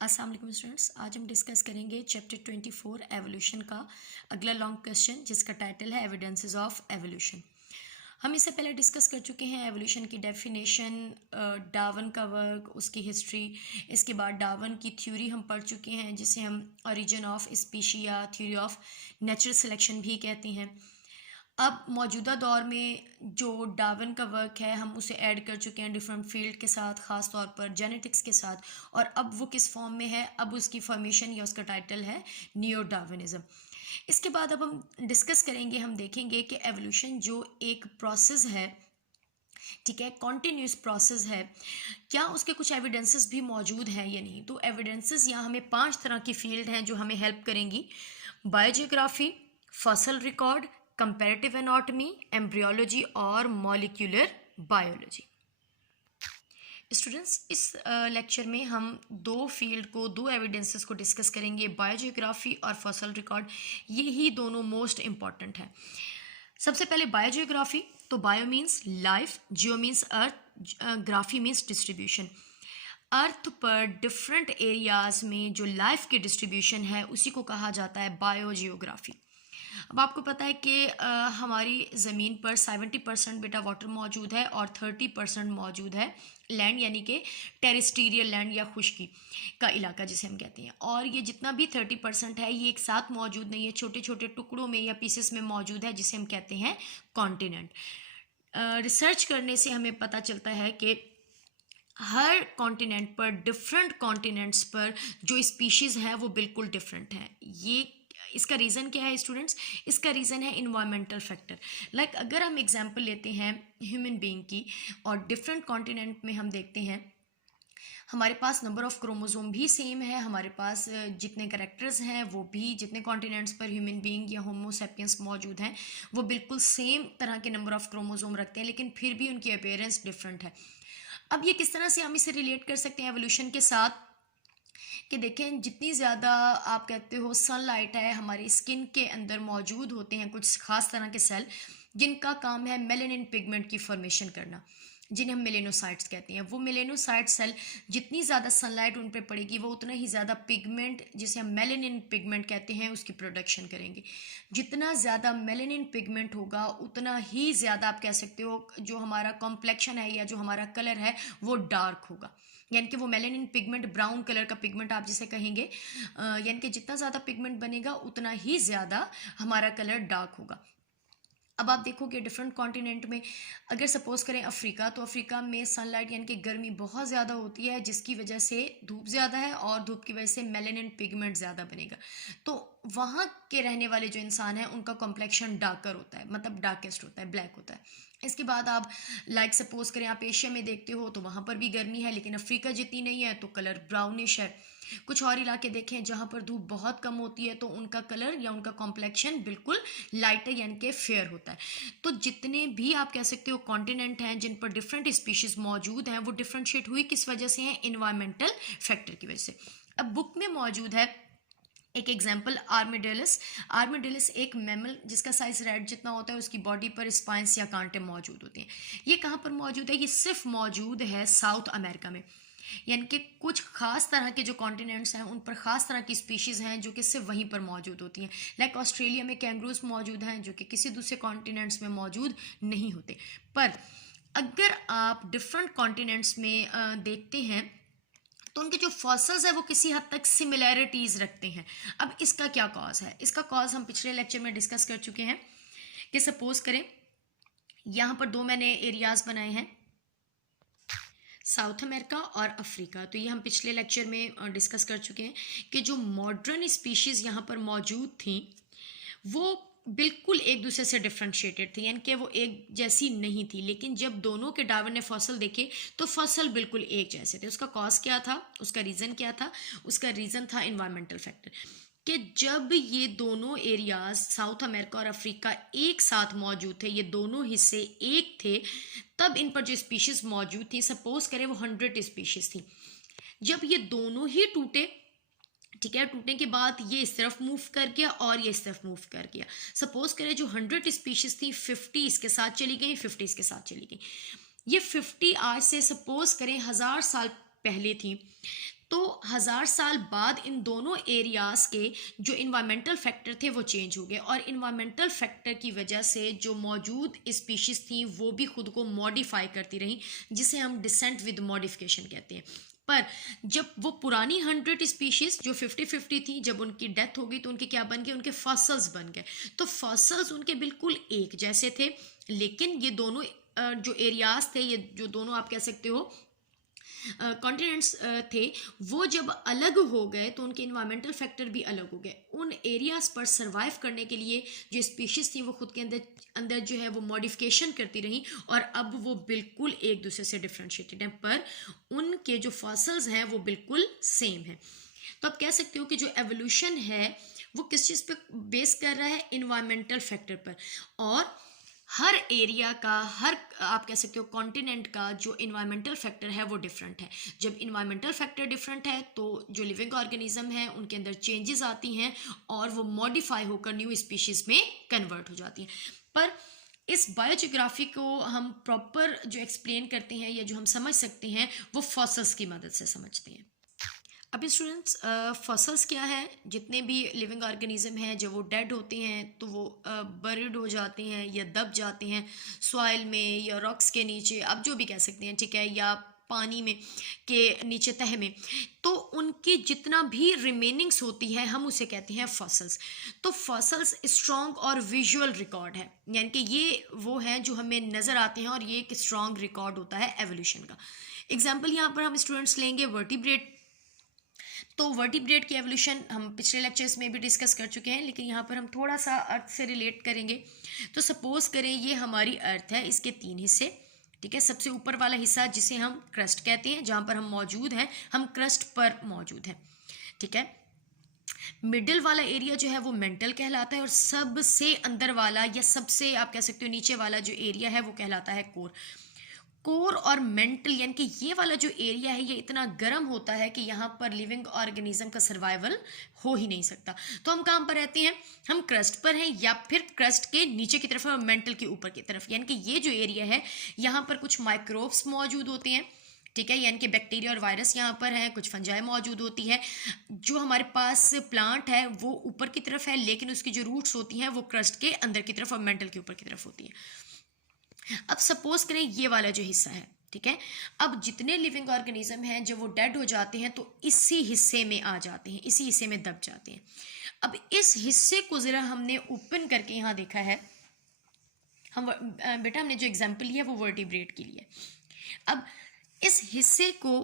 अस्सलाम वालेकुम स्टूडेंट्स, आज हम डिस्कस करेंगे चैप्टर 24 एवोल्यूशन का अगला लॉन्ग क्वेश्चन जिसका टाइटल है एविडेंसेस ऑफ एवोल्यूशन। हम इससे पहले डिस्कस कर चुके हैं एवोल्यूशन की डेफिनेशन, डार्विन का वर्क, उसकी हिस्ट्री। इसके बाद डार्विन की थ्योरी हम पढ़ चुके हैं जिसे हम ओरिजिन ऑफ स्पीशी या थ्योरी ऑफ नेचुरल सिलेक्शन भी कहते हैं। अब मौजूदा दौर में जो डार्विन का वर्क है हम उसे ऐड कर चुके हैं डिफरेंट फील्ड के साथ, ख़ास तौर पर जेनेटिक्स के साथ। और अब वो किस फॉर्म में है, अब उसकी फॉर्मेशन या उसका टाइटल है नियो डार्विनिज्म। इसके बाद अब हम डिस्कस करेंगे, हम देखेंगे कि एवोल्यूशन जो एक प्रोसेस है, ठीक है, कॉन्टिन्यूस प्रोसेस है, क्या उसके कुछ एविडेंसेस भी मौजूद हैं या नहीं। तो एविडेंसेस यहाँ हमें 5 तरह की फील्ड हैं जो हमें हेल्प करेंगी: biogeography, fossil record, comparative anatomy, embryology और मॉलिक्यूलर बायोलॉजी। स्टूडेंट्स, इस लेक्चर में हम दो एविडेंसेस को डिस्कस करेंगे, बायोजियोग्राफी और फॉसल रिकॉर्ड। ये ही दोनों मोस्ट इंपॉर्टेंट हैं। सबसे पहले बायोजियोग्राफी। तो bio means life, geo means earth, graphy means distribution. Earth पर डिफरेंट एरियाज में जो लाइफ की डिस्ट्रीब्यूशन है उसी को कहा जाता है बायोजियोग्राफी। अब आपको पता है कि हमारी ज़मीन पर 70% बेटा वाटर मौजूद है और 30% मौजूद है लैंड, यानी कि टेरेस्ट्रियल लैंड या खुश्की का इलाका जिसे हम कहते हैं। और ये जितना भी 30% है ये एक साथ मौजूद नहीं है, छोटे छोटे टुकड़ों में या पीसेस में मौजूद है जिसे हम कहते हैं कॉन्टिनेंट। रिसर्च करने से हमें पता चलता है कि हर कॉन्टिनेंट पर, डिफरेंट कॉन्टिनेंट्स पर जो स्पीशीज़ हैं वो बिल्कुल डिफरेंट हैं। ये इसका रीज़न क्या है स्टूडेंट्स? इसका रीज़न है इन्वायरमेंटल फैक्टर। लाइक अगर हम एग्जांपल लेते हैं ह्यूमन बीइंग की और डिफरेंट कॉन्टिनेंट में हम देखते हैं हमारे पास नंबर ऑफ क्रोमोसोम भी सेम है, हमारे पास जितने करेक्टर्स हैं वो भी, जितने कॉन्टिनेंट्स पर ह्यूमन बीइंग या होमो सैपियंस मौजूद हैं वो बिल्कुल सेम तरह के नंबर ऑफ क्रोमोसोम रखते हैं, लेकिन फिर भी उनकी अपीयरेंस डिफरेंट है। अब ये किस तरह से हम इसे रिलेट कर सकते हैं एवोल्यूशन के साथ? कि देखें, जितनी ज़्यादा आप कहते हो सनलाइट है, हमारी स्किन के अंदर मौजूद होते हैं कुछ खास तरह के सेल जिनका काम है मेलेनिन पिगमेंट की फॉर्मेशन करना, जिन्हें हम मेलेनोसाइट्स कहते हैं। वो मेलेनोसाइट सेल जितनी ज़्यादा सनलाइट उन पर पड़ेगी वो उतना ही ज़्यादा पिगमेंट, जिसे हम मेलेनिन पिगमेंट कहते हैं, उसकी प्रोडक्शन करेंगे। जितना ज़्यादा मेलेनिन पिगमेंट होगा उतना ही ज़्यादा आप कह सकते हो जो हमारा कॉम्प्लेक्शन है या जो हमारा कलर है वो डार्क होगा। यानी कि वो मेलेनिन पिगमेंट, ब्राउन कलर का पिगमेंट आप जिसे कहेंगे, यानी कि जितना ज़्यादा पिगमेंट बनेगा उतना ही ज़्यादा हमारा कलर डार्क होगा। अब आप देखोगे डिफरेंट कॉन्टिनेंट में, अगर सपोज करें अफ्रीका, तो अफ्रीका में सनलाइट यानी कि गर्मी बहुत ज़्यादा होती है जिसकी वजह से धूप ज़्यादा है और धूप की वजह से मेलेनिन पिगमेंट ज़्यादा बनेगा। तो वहाँ के रहने वाले जो इंसान हैं उनका कॉम्प्लेक्शन डार्कर होता है, मतलब डार्केस्ट होता है, ब्लैक होता है। इसके बाद आप लाइक सपोज करें आप एशिया में देखते हो तो वहाँ पर भी गर्मी है लेकिन अफ्रीका जितनी नहीं है तो कलर ब्राउनिश है। कुछ और इलाके देखें जहाँ पर धूप बहुत कम होती है तो उनका कलर या उनका कॉम्प्लेक्शन बिल्कुल लाइटर यानी कि फेयर होता है। तो जितने भी आप कह सकते हो कॉन्टिनेंट हैं जिन पर डिफरेंट स्पीशीज मौजूद हैं वो डिफ्रेंशिएट हुई किस वजह से हैं? इन्वायरमेंटल फैक्टर की वजह से। अब बुक में मौजूद है एक एग्जाम्पल, आर्मिडेलस। आर्मिडेलस एक मैमल जिसका साइज रैट जितना होता है, उसकी बॉडी पर स्पाइंस या कांटे मौजूद होते हैं। ये कहाँ पर मौजूद है? ये सिर्फ मौजूद है साउथ अमेरिका में, यानी कि कुछ खास तरह के जो कॉन्टिनेंट्स हैं उन पर खास तरह की स्पीशीज़ हैं जो कि सिर्फ वहीं पर मौजूद होती हैं। लाइक ऑस्ट्रेलिया में कैंगरूज मौजूद हैं जो कि किसी दूसरे कॉन्टिनेंट्स में मौजूद नहीं होते। पर अगर आप डिफरेंट कॉन्टिनेंट्स में देखते हैं तो उनके जो फॉसल्स है वो किसी हद तक सिमिलैरिटीज़ रखते हैं। अब इसका क्या कॉज है? इसका कॉज हम पिछले लेक्चर में डिस्कस कर चुके हैं कि सपोज करें यहाँ पर दो मैंने एरियाज बनाए हैं, साउथ अमेरिका और अफ्रीका। तो ये हम पिछले लेक्चर में डिस्कस कर चुके हैं कि जो मॉडर्न स्पीशीज़ यहाँ पर मौजूद थी वो बिल्कुल एक दूसरे से डिफ्रेंशिएटेड थी, यानी कि वो एक जैसी नहीं थी। लेकिन जब दोनों के डार्विन ने फॉसल देखे तो फॉसल बिल्कुल एक जैसे थे। उसका कॉज क्या था? उसका रीज़न क्या था? उसका रीज़न था इन्वायरमेंटल फैक्टर। कि जब ये दोनों एरियाज साउथ अमेरिका और अफ्रीका एक साथ मौजूद थे, ये दोनों हिस्से एक थे, तब इन पर जो स्पीशीज़ मौजूद थी, सपोज करें वो 100 स्पीशीज़ थी। जब ये दोनों ही टूटे, ठीक है, टूटने के बाद ये इस तरफ मूव कर गया और ये इस तरफ मूव कर गया। सपोज करें जो 100 स्पीशीज थी 50 इसके साथ चली गई, 50 इसके साथ चली गई। ये 50 आज से सपोज करें 1000 साल पहले थी, तो 1000 साल बाद इन दोनों एरियाज़ के जो इन्वायरमेंटल फैक्टर थे वो चेंज हो गए, और इन्वायरमेंटल फैक्टर की वजह से जो मौजूद स्पीशीज़ थी वो भी खुद को मॉडिफाई करती रहीं, जिसे हम डिसेंट विद मॉडिफिकेशन कहते हैं। पर जब वो पुरानी 100 स्पीशीज जो 50-50 थी, जब उनकी डेथ हो गई तो उनके क्या बन गए, उनके फॉसल्स बन गए। तो फॉसल्स उनके बिल्कुल एक जैसे थे, लेकिन ये दोनों जो एरियाज थे, ये जो दोनों आप कह सकते हो कॉन्टिनेंट्स थे, वो जब अलग हो गए तो उनके इन्वायरमेंटल फैक्टर भी अलग हो गए। उन एरियाज पर सर्वाइव करने के लिए जो स्पीशीज थी वो खुद के अंदर अंदर जो है वो मॉडिफिकेशन करती रही, और अब वो बिल्कुल एक दूसरे से डिफ्रेंशिएटेड हैं, पर उनके जो फॉसल्स हैं वो बिल्कुल सेम हैं। तो आप कह सकते हो कि जो एवोल्यूशन है वो किस चीज़ पे बेस कर रहा है, इन्वायरमेंटल फैक्टर पर। और हर एरिया का, हर आप कह सकते हो कॉन्टिनेंट का जो इन्वायरमेंटल फैक्टर है वो डिफरेंट है। जब इन्वायरमेंटल फैक्टर डिफरेंट है तो जो लिविंग ऑर्गेनिज्म है उनके अंदर चेंजेस आती हैं और वो मॉडिफाई होकर न्यू स्पीशीज़ में कन्वर्ट हो जाती हैं। पर इस बायोजियोग्राफी को हम प्रॉपर जो एक्सप्लेन करते हैं या जो हम समझ सकते हैं वो फॉसल्स की मदद से समझते हैं। अभी स्टूडेंट्स, फॉसल्स क्या है, जितने भी लिविंग ऑर्गेनिज्म हैं जब वो डेड होते हैं तो वो बरिड हो जाते हैं या दब जाते हैं सॉइल में या रॉक्स के नीचे, आप जो भी कह सकते हैं, ठीक है, या पानी में के नीचे तह में, तो उनकी जितना भी रिमेनिंग्स होती है हम उसे कहते हैं फॉसल्स। तो फॉसल्स स्ट्रॉन्ग और विजुअल रिकॉर्ड है, यानी कि ये वो हैं जो हमें नज़र आते हैं और ये एक स्ट्रॉन्ग रिकॉर्ड होता है एवोल्यूशन का। एग्जाम्पल यहाँ पर हम स्टूडेंट्स लेंगे वर्टिब्रेट। तो वर्टिब्रेट की एवोल्यूशन हम पिछले लेक्चर्स में भी डिस्कस कर चुके हैं, लेकिन यहाँ पर हम थोड़ा सा अर्थ से रिलेट करेंगे। तो सपोज करें ये हमारी अर्थ है, इसके 3 हिस्से, ठीक है। सबसे ऊपर वाला हिस्सा जिसे हम क्रस्ट कहते हैं, जहाँ पर हम मौजूद हैं, हम क्रस्ट पर मौजूद हैं, ठीक है। मिडिल वाला एरिया जो है वो मेंटल कहलाता है, और सबसे अंदर वाला या सबसे आप कह सकते हो नीचे वाला जो एरिया है वो कहलाता है कोर। कोर और मेंटल यानी कि ये वाला जो एरिया है ये इतना गर्म होता है कि यहाँ पर लिविंग ऑर्गेनिज्म का सर्वाइवल हो ही नहीं सकता। तो हम कहाँ पर रहते हैं, हम क्रस्ट पर हैं या फिर क्रस्ट के नीचे की तरफ और मेंटल के ऊपर की तरफ। यानी कि ये जो एरिया है यहाँ पर कुछ माइक्रोब्स मौजूद होते हैं, ठीक है, यानी कि बैक्टीरिया और वायरस यहाँ पर हैं, कुछ फंजाई मौजूद होती है। जो हमारे पास प्लांट है वो ऊपर की तरफ है, लेकिन उसकी जो रूट्स होती हैं वो क्रस्ट के अंदर की तरफ और मेंटल के ऊपर की तरफ होती है। अब सपोज करें ये वाला जो हिस्सा है, ठीक है, अब जितने लिविंग ऑर्गेनिज्म हैं जब वो डेड हो जाते हैं तो इसी हिस्से में आ जाते हैं, इसी हिस्से में दब जाते हैं। अब इस हिस्से को ज़रा हमने ओपन करके यहाँ देखा है, हम बेटा हमने जो एग्जाम्पल लिया वो वर्टिब्रेट के लिए। अब इस हिस्से को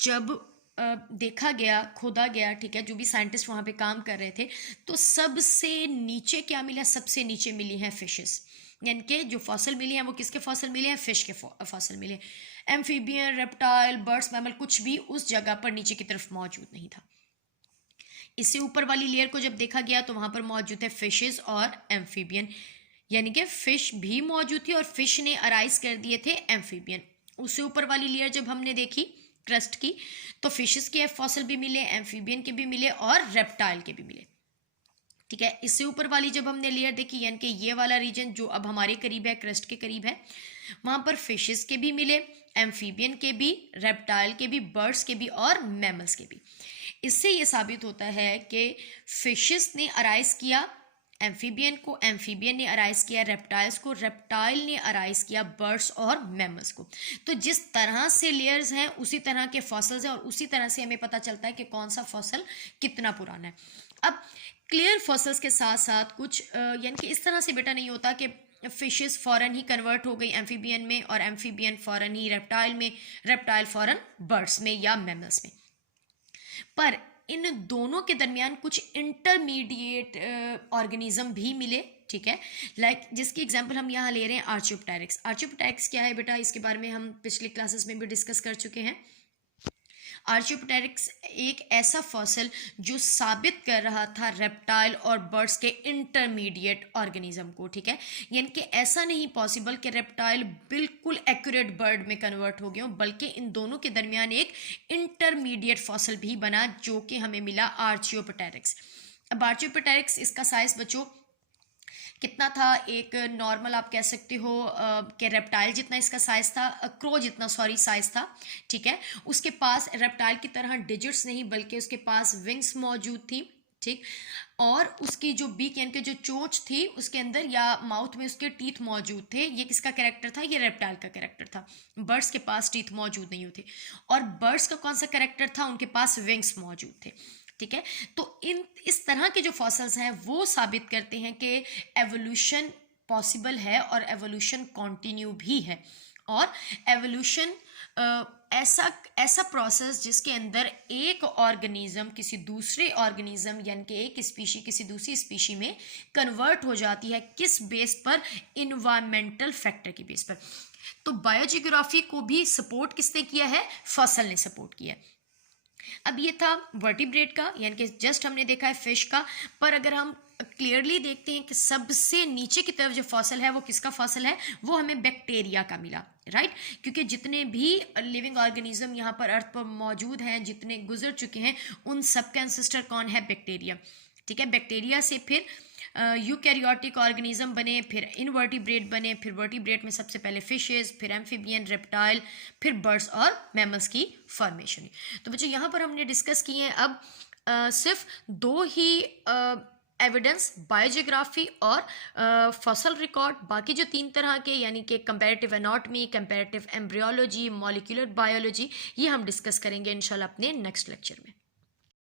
जब देखा गया, खोदा गया, ठीक है, जो भी साइंटिस्ट वहाँ पे काम कर रहे थे, तो सबसे नीचे क्या मिला, सबसे नीचे मिली हैं फिशेस। यानी कि जो फॉसल मिले हैं वो किसके फॉसल मिले हैं, फिश के फॉसल मिले। एम्फीबियन, रेप्टाइल, बर्ड्स, मैमल कुछ भी उस जगह पर नीचे की तरफ मौजूद नहीं था। इससे ऊपर वाली लेयर को जब देखा गया तो वहाँ पर मौजूद है फिशेस और एम्फीबियन, यानी कि फिश भी मौजूद थी और फिश ने अराइज कर दिए थे एम्फीबियन। उससे ऊपर वाली लेयर जब हमने देखी क्रस्ट की तो फिशेस के फॉसल भी मिले, एम्फीबियन के भी मिले और रेप्टाइल के भी मिले, ठीक है। इससे ऊपर वाली जब हमने लेयर देखी, यानी कि ये वाला रीजन जो अब हमारे करीब है, क्रस्ट के करीब है, वहाँ पर फिशेस के भी मिले, एम्फीबियन के भी, रेप्टाइल के भी, बर्ड्स के भी और मैमल्स के भी। इससे ये साबित होता है कि फिशेस ने अराइज किया एम्फीबियन को, एम्फीबियन ने अराइज किया रेप्टाइल्स को, रेप्टाइल ने अराइज किया बर्ड्स और मैमल्स को। तो जिस तरह से लेयर्स हैं उसी तरह के फॉसल्स हैं, और उसी तरह से हमें पता चलता है कि कौन सा फॉसल कितना पुराना है। अब क्लियर फॉसल्स के साथ साथ कुछ यानी कि इस तरह से बेटा नहीं होता कि फिशेस फ़ौरन ही कन्वर्ट हो गई एम्फीबियन में और एम्फीबियन फ़ौरन ही रेप्टाइल में, रेप्टाइल फ़ौरन बर्ड्स में या मैमल्स में। पर इन दोनों के दरमियान कुछ इंटरमीडिएट ऑर्गेनिज्म भी मिले, ठीक है, लाइक जिसकी एग्जांपल हम यहाँ ले रहे हैं आर्चियोप्टेरिक्स। आर्चियोप्टेरिक्स क्या है बेटा, इसके बारे में हम पिछली क्लासेस में भी डिस्कस कर चुके हैं। आर्चियोप्टेरिक्स एक ऐसा फॉसल जो साबित कर रहा था रेप्टाइल और बर्ड्स के इंटरमीडिएट ऑर्गेनिज्म को, ठीक है, यानी कि ऐसा नहीं पॉसिबल कि रेप्टाइल बिल्कुल एक्यूरेट बर्ड में कन्वर्ट हो गए हो, बल्कि इन दोनों के दरमियान एक इंटरमीडिएट फॉसल भी बना जो कि हमें मिला आर्चियोप्टेरिक्स। अब आर्चियोप्टेरिक्स इसका साइज बच्चों कितना था, एक नॉर्मल आप कह सकते हो कि रेप्टाइल जितना इसका साइज था, क्रो जितना सॉरी साइज था, ठीक है। उसके पास रेप्टाइल की तरह डिजिट्स नहीं बल्कि उसके पास विंग्स मौजूद थी, ठीक। और उसकी जो बीक यानी कि जो चोंच थी उसके अंदर या माउथ में उसके टीथ मौजूद थे। ये किसका कैरेक्टर था? ये रेप्टाइल का कैरेक्टर था। बर्ड्स के पास टीथ मौजूद नहीं होते। और बर्ड्स का कौन सा कैरेक्टर था? उनके पास विंग्स मौजूद थे, ठीक है। तो इस तरह के जो फॉसल्स हैं वो साबित करते हैं कि एवोल्यूशन पॉसिबल है और एवोल्यूशन कॉन्टिन्यू भी है। और एवोल्यूशन ऐसा ऐसा प्रोसेस जिसके अंदर एक ऑर्गेनिज्म किसी दूसरे ऑर्गेनिज्म यानी कि एक स्पीशी किसी दूसरी स्पीशी में कन्वर्ट हो जाती है, किस बेस पर? इन्वायरमेंटल फैक्टर की बेस पर। तो बायोजियोग्राफी को भी सपोर्ट किसने किया है? फॉसल ने सपोर्ट किया है। अब ये था वर्टिब्रेट का, यानी कि जस्ट हमने देखा है फिश का। पर अगर हम क्लियरली देखते हैं कि सबसे नीचे की तरफ जो फॉसल है वो किसका फॉसल है? वो हमें बैक्टीरिया का मिला, राइट। क्योंकि जितने भी लिविंग ऑर्गेनिज्म यहाँ पर अर्थ पर मौजूद हैं, जितने गुजर चुके हैं, उन सबका एंसेस्टर कौन है? बैक्टीरिया, ठीक है। बैक्टीरिया से फिर यूकैरियोटिक ऑर्गेनिज्म बने, फिर इनवर्टिब्रेट बने, फिर वर्टिब्रेट में सबसे पहले फिशेस, फिर एम्फीबियन, रेप्टाइल, फिर बर्ड्स और मैमल्स की फॉर्मेशन। तो बच्चों यहाँ पर हमने डिस्कस किए हैं अब सिर्फ दो ही एविडेंस, बायोजियोग्राफी और फॉसल रिकॉर्ड। बाकी जो तीन तरह के यानी कि comparative anatomy, comparative embryology, molecular biology, ये हम डिस्कस करेंगे इंशाल्लाह अपने नेक्स्ट लेक्चर में।